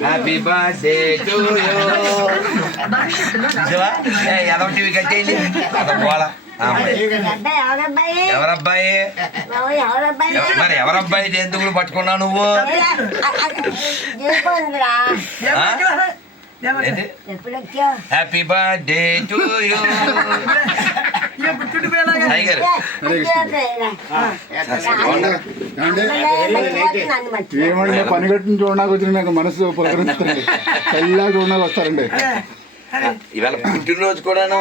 Happy birthday to you ఎదవ TV కట్టేయండి అదొక గోళ ఆ, మరి. అబ్బాయి ఎవరబ్బాయి ఎవరబ్బాయి బాబు ఎవరబ్బాయి ఎవ- మరి ఎవరబ్బాయి ఎందుకు పట్టుకున్నావు నువ్వు చూసుకోండిరా ఆ? ఏంటి ఎప్పుడు వచ్చావు హ్యాపీ బర్త్డే టు యూ ఏమంటే పని కట్టిన చూడడానికి వచ్చిన నాకు మనసు పులకరిస్తుంది చల్లగా చూడడానికి వస్తారండి. ఇవాళ పుట్టినరోజు కూడాను.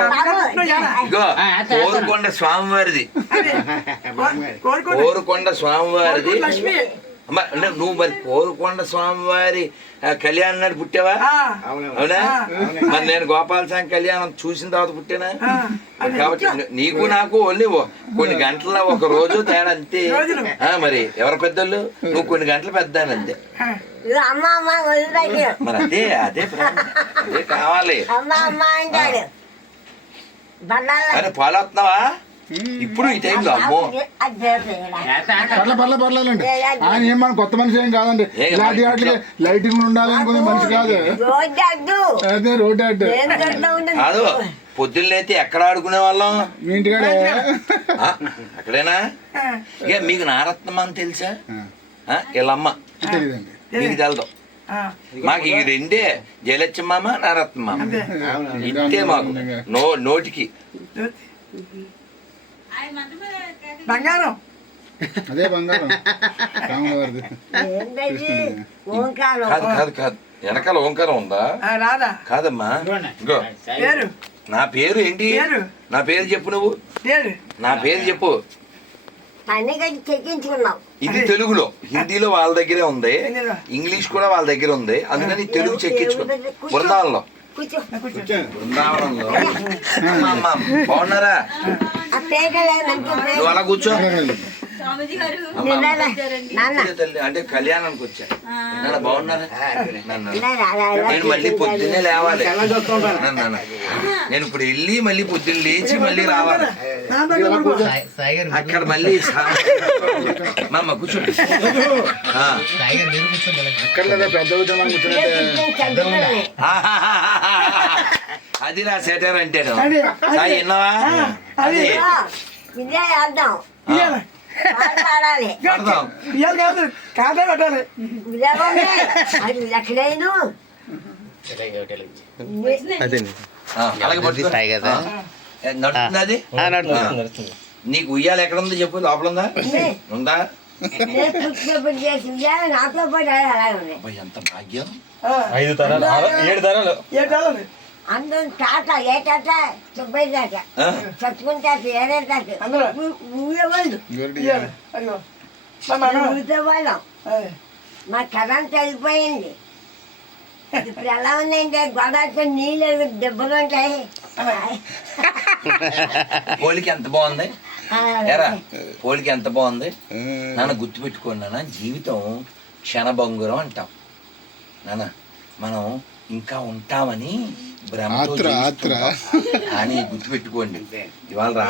ఇగో కోరుకొండ స్వామివారిది. కోరుకొండ. స్వామివారిది. అమ్మ, అంటే నువ్వు మరి కోరుకొండ స్వామివారి కళ్యాణం నాడు పుట్టావా? అవునా? మరి నేను గోపాల స్వామి కళ్యాణం చూసిన తర్వాత పుట్టానా? కాబట్టి నీకు నాకు ఓన్లీ ఓ- కొన్ని గంటల ఒక రోజు తేడా అంతే. ఆ, మరి ఎవరు పెద్దోళ్ళు? నువ్వు కొన్ని గంటలు పెద్ద అంతే. ఇదిగో అమ్మ అమ్మ వదిలిపెట్టు. మరి అదే అదే. అదే కావాలి. అరే పాలు వస్తున్నావా ఇప్పుడు ఈ టైంలో అమ్మో. పర్లే పర్లే పర్లేదండి ఆయన ఏం మన కొత్త మనిషి ఏం కాదండి. ఇలాంటి వాటికి లైటింగ్ ఉండాలి అనుకునే మనిషి కాదు. అదే రోడ్ అడ్డు. కాదు పొద్దున్న లేతే ఎక్కడ ఆడుకునే వాళ్ళం? మీ ఇంటికాడే. అక్కడేనా? ఇక మీకు నారత్నమ్మ అని తెలుసా? వీళ్ళమ్మ తెలియదండి మీకు తెలదు. మాకు ఈ రెండే జయలక్ష్మమ్మ నారత్నమ్మ ఇంతే మాకు. నో నోటికి. బంగారం. అదే బంగారం. కాదు కాదు కాదు. వెనకాల ఓంకారం ఉందా? ఆ, రాదా? కాదమ్మా. పేరు? నా పేరు ఏంటి? నా పేరు చెప్పు నువ్వు. పేరు? నా పేరు చెప్పు. ఇది తెలుగులో. హిందీలో వాళ్ళ దగ్గరే ఉంది. ఇంగ్లీష్ కూడా వాళ్ళ దగ్గర ఉంది. అందుకని తెలుగు చెక్కించుకో. బృందావనంలో. కూర్చో. బృందావనంలో. బాగున్నారా? నువ్వు అలా కూర్చో. అంటే కళ్యాణానికి వచ్చా. బాగున్నారా. నేను మళ్ళీ పొద్దున్నే లేవాలి. నేను ఇప్పుడు వెళ్ళి మళ్ళీ పొద్దున్న లేచి మళ్ళీ రావాలి. అక్కడ మళ్ళీ మా అమ్మ కూర్చో ఆ. అక్కడ పెద్ద. అది నా సెటర్ అంటే అది, విన్నావా ఇదే అర్థం పాడాలి కాదు పెట్టాలి ఎక్కడైనా ఆ. నీకు ఉయ్యాల ఎక్కడ ఉంది చెప్పు లోపల ఉందా? ఉందా. ఎంత భాగ్యం. ఐదు తరాలు ఏడు తరాలు. ఏ కావాలి అందరం తాత ఏ తాత? సుబ్బయ్య తాత? చచ్చుకుని తాత ఏడే తాత అందరూ? ఊరే వాళ్ళు. ఇయ్యాలి. అయ్యో. మా కరెంట్ వెళ్ళిపోయింది ఇప్పుడు ఎలా ఉందంటే గోదావరి నీళ్ళు దెబ్బలు ఉంటాయి. పోలికి ఎంత బాగుంది? ఎరా పోలికి ఎంత బాగుంది? నాన్న గుర్తుపెట్టుకోండి నాన్న జీవితం క్షణభంగురం అంటాం. నాన్న మనం ఇంకా ఉంటామని భ్రమతో ఆత్ర, ఆత్ర. కానీ గుర్తుపెట్టుకోండి ఇవాళ రా?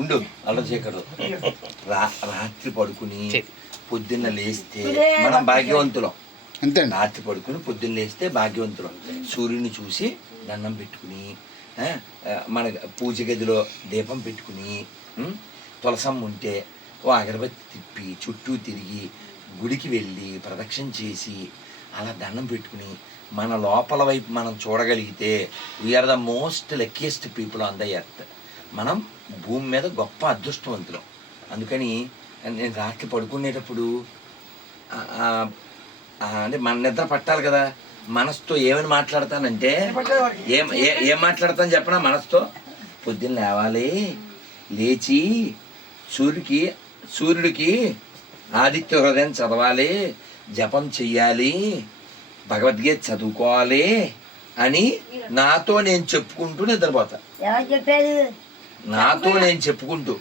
ఉండు అల్లశేఖరు రా రాత్రి పడుకుని పొద్దున్న లేస్తే మనం భాగ్యవంతులం. అంతే రాత్రి పడుకుని పొద్దున్న లేస్తే భాగ్యవంతులం. సూర్యుని చూసి దండం పెట్టుకుని మన పూజ గదిలో దీపం పెట్టుకుని ఉం, తులసమ్మ ఉంటే ఓ అగరబత్తి తిప్పి చుట్టూ తిరిగి గుడికి వెళ్ళి ప్రదక్షిణ చేసి అలా దండం పెట్టుకుని మన లోపల వైపు మనం చూడగలిగితే we are the most luckiest people on the earth మనం భూమి మీద గొప్ప అదృష్టవంతులం. అందుకని నేను రాత్రి పడుకునేటప్పుడు అంటే మన నిద్ర పట్టాలి కదా మనసుతో ఏమని మాట్లాడతానంటే ఏం ఏ- ఏం మాట్లాడతాను చెప్పనా మనసుతో? పొద్దున్న లేవాలి లేచి సూర్యుడికి సూర్యుడికి ఆదిత్య హృదయం చదవాలి జపం చెయ్యాలి భగవద్గీత చదువుకోవాలి అని నాతో నేను చెప్పుకుంటూ నిద్రపోతా. నాతో నేను చెప్పుకుంటూ.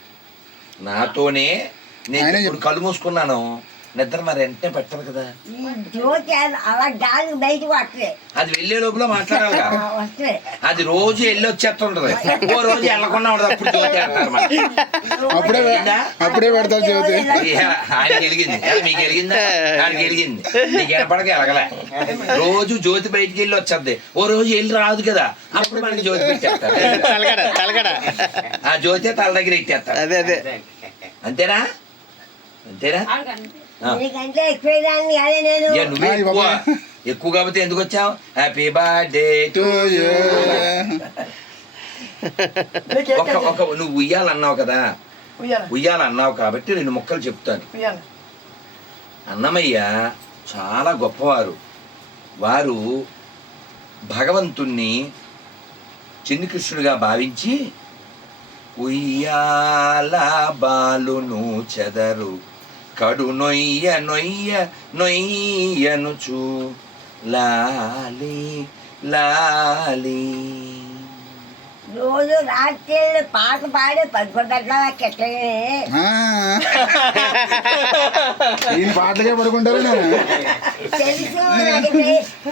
నాతోనే నేను ఇప్పుడు కళ్ళు మూసుకున్నాను. నిద్ర మరి వెంటనే పెట్టరు కదా. ఈ జ్యోతి అలా గాలి బయటకు వస్తుంది. అది వెళ్ళే లోపల మాట్లాడాలిగా వస్తుంది. అది రోజు వెళ్ళి వచ్చేస్తుంటది. ఓ రోజు వెళ్ళకుండా ఉండదు అప్పుడు జ్యోతి అంటారు మరి. అప్పుడే? అప్పుడే పెడతారు జ్యోతి. ఏ, ఆయనకి వెలిగింది. ఏ, మీకు వెలిగిందా? ఆయనకి వెలిగింది. నీకు ఎనపడక ఎలగలే రోజు జ్యోతి బయటికి వెళ్ళి వచ్చేది ఓ రోజు వెళ్ళి రాదు కదా. అప్పుడు మనకి జ్యోతి పెట్టేస్తారు. తలగడ తలగడ. ఆ జ్యోతి తల దగ్గర ఇట్టేస్తారు. అదే అదే. అంతేనా? అంతేనా. నీకంటే ఎక్కువ దాన్ని నేను. నువ్వే ఎక్కువ. ఎక్కువ కాబట్టి ఎందుకు వచ్చావు? హ్యాపీ బర్త్డే టు ఒక ఒక నువ్వు ఉయ్యాలన్నావు కదా. ఉయ్యాల? ఉయ్యాలన్నావు కాబట్టి రెండు ముక్కలు చెప్తాను. అన్నమయ్య చాలా గొప్పవారు. వారు భగవంతుణ్ణి చిన్ని కృష్ణుడిగా భావించి ఉయ్యాల బాలును చెదరు. కడు నొయ్య నొయ్య నొయ్యనుచు లాలి లాలి. రోజు రాత్రి పాట పాడి పడుకుంటా కెట్టలే ఆ. ఈయన పాటలకే పడుకుంటారు నేను? తెలుసు నాకు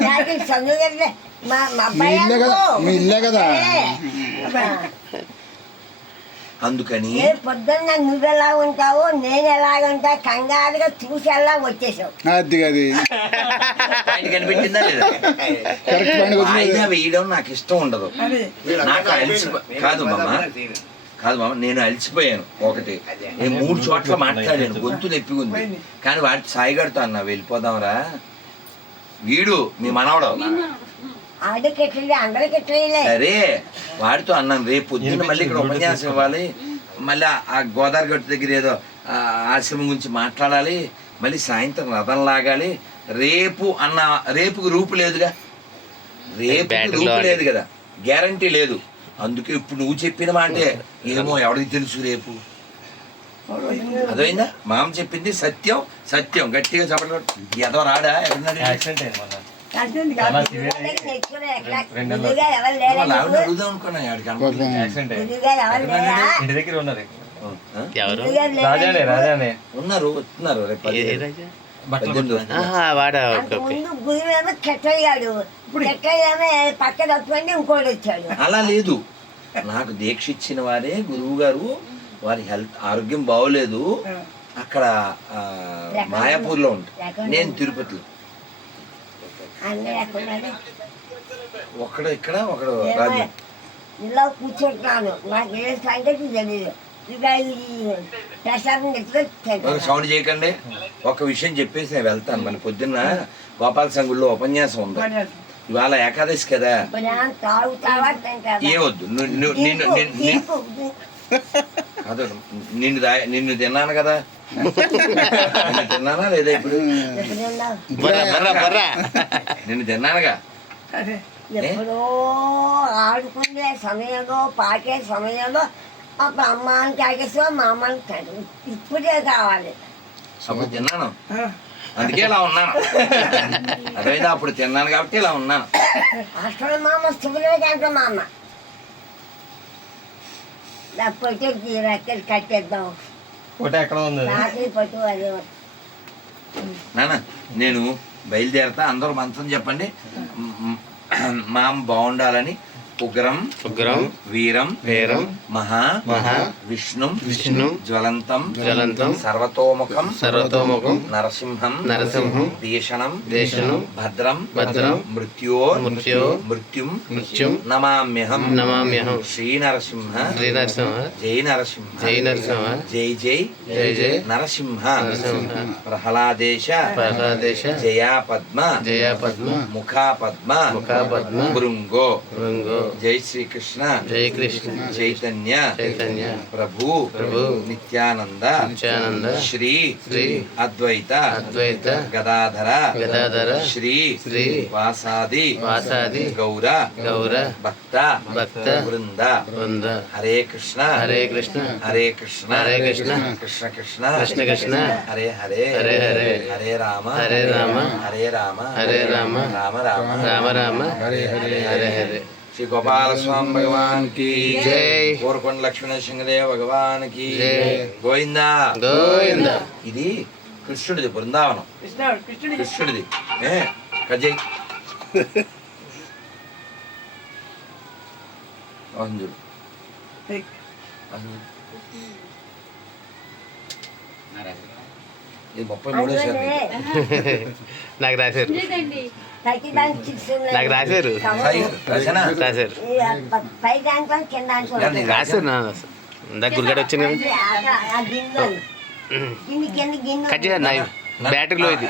నాకు చదువు మా అబ్బాయి ఇల్లే కదా అనుకో. మీ ఇల్లే కదా. అందుకని ఏ పొద్దున్న నువ్వు ఎలా ఉంటావో నేను ఎలాగ ఉంటా కంగారుగా చూసి ఎలా వచ్చేసావు అది అది. ఆయన కనిపెట్టిందా లేదా? వేయడం నాకు ఇష్టం ఉండదు. అది. నాకు అలసిపో కాదు మామ. కాదు మామ నేను అలసిపోయాను ఒకటి. నేను మూడు చోట్ల మాట్లాడాను గొంతు నొప్పిగుంది కానీ వాటి సాయిగడుతా అన్న వెళ్ళిపోదాంరా. వీడు మీ మనవడు? సరే వాడితో అన్నాను రేపు పొద్దున్న మళ్ళీ ఇక్కడ ఉపన్యాసం ఇవ్వాలి. మళ్ళీ ఆ- గోదావరి గట్టు దగ్గర ఏదో ఆ ఆశ్రమం గురించి మాట్లాడాలి. మళ్ళీ సాయంత్రం రథం లాగాలి. రేపు అన్న రేపుకి రూపు లేదుగా. రేపు రూపు లేదు కదా. గ్యారంటీ లేదు. అందుకే ఇప్పుడు నువ్వు చెప్పిన మాటే. ఏమో ఎవరికి తెలుసు రేపు. అదైందా మామ చెప్పింది సత్యం సత్యం. గట్టిగా చెప్పడం. ఎదో రాడా? ఎవరన్నాడు యాక్సిడెంట్ అయింది ఇంటి దగ్గర ఉన్నారు? ఎవరు? రాజానే రాజానే. వస్తున్నారు పక్క ఇంకోటి వచ్చాడు. అలా లేదు. నాకు దీక్ష ఇచ్చిన వారే గురువు గారు. వారి హెల్త్ ఆరోగ్యం బాగోలేదు. అక్కడ మాయాపూర్లో ఉంటారు నేను తిరుపతిలో. అన్నీ ఒకడు ఇక్కడ ఒకడు రాజు. ఇలా కూర్చుంటున్నాను. నాకు ఏ సంగతి తెలియదు సౌండ్ చేయకండి. ఒక విషయం చెప్పేసి నేను వెళ్తాను. మళ్ళీ పొద్దున్న గోపాల సంగుల్లో ఉపన్యాసం ఉంది. ఇవాళ ఏకాదశి కదా. తాగుతావా తింటావా ఏ వద్దు. ను- ను- నిన్ను నిన్ను- నిన్ను- తిన్నాను కదా. తిన్నానా లేదా ఇప్పుడు? బర్రా బర్రా బర్రా. నిన్ను తిన్నానుగా? అదే ఎప్పుడో ఆడుకునే సమయంలో పాకే సమయంలో అప్పుడు అమ్మాని తాగేసో మా అమ్మని తాగు ఇప్పుడే కావాలి. అప్పుడు తిన్నాను. అందుకే ఇలా ఉన్నాను. అదైనా అప్పుడు తిన్నాను కాబట్టి ఇలా ఉన్నాను. అసలు మా అమ్మ సుఖమే కంట మా అమ్మ లేకపోతే కట్టేద్దాం. ఒకటి ఎక్కడ ఉంది? నాన్న నేను బయలుదేరతా అందరూ మంత్రం చెప్పండి. మ్, మామ బాగుండాలని ఉగ్రం ఉగ్రం వీరం వీరం మహా మహా విష్ణు విష్ణు జ్వలంతం జ్వలంతం సర్వతోముఖం సర్వతోముఖం నరసింహం నరసింహం భీషణం దేశనం భద్రం భద్రం మృత్యోర్ మృత్యో మృత్యుం మృత్యుం నమామ్యహం నమామ్యహం శ్రీ నరసింహ శ్రీ నరసింహ జై నరసింహ జై నరసింహ జై జై జై జై నరసింహ నరసింహ ప్రహ్లాదేశ ప్రహ్లాదేశ జయా పద్మ జయ పద్మ ముఖా పద్మ ముఖా పద్మ భృంగో భృంగో జై శ్రీకృష్ణ జయ కృష్ణ చైతన్య చైతన్య ప్రభు ప్రభు నిత్యానంద నిత్యానంద శ్రీ శ్రీ అద్వైత అద్వైత గదాధర గదాధర శ్రీ శ్రీ వాసాది వాసాది గౌర గౌర భక్త భక్త బృంద బృంద హరే కృష్ణ హరే కృష్ణ హరే కృష్ణ హరే కృష్ణ కృష్ణ కృష్ణ కృష్ణ కృష్ణ హరే హరే హరే హరే హరే రామ హరే రామ హరే రామ హరే రామ రామ రామ రామ రామ హరే హరే హరే హరే శ్రీ గోపాల స్వామి భగవాన్కి జై. కోరకొండ లక్ష్మణ సింగదేవ భగవాన్కి. గోవిందా. గోవింద. ఇది కృష్ణుడిది బృందావనం. కృష్ణుడు కృష్ణుడి కృష్ణుడిది. ఏ కజయ్. చూడు అసలు ఇది ముప్పై మూడో నాకు రాశారు. నాకు రాశారు. రాశారు. రాశారు నా ఇందాక గురిగడ వచ్చింది కదా. కట్ చేయండి బ్యాటరీలో ఇది.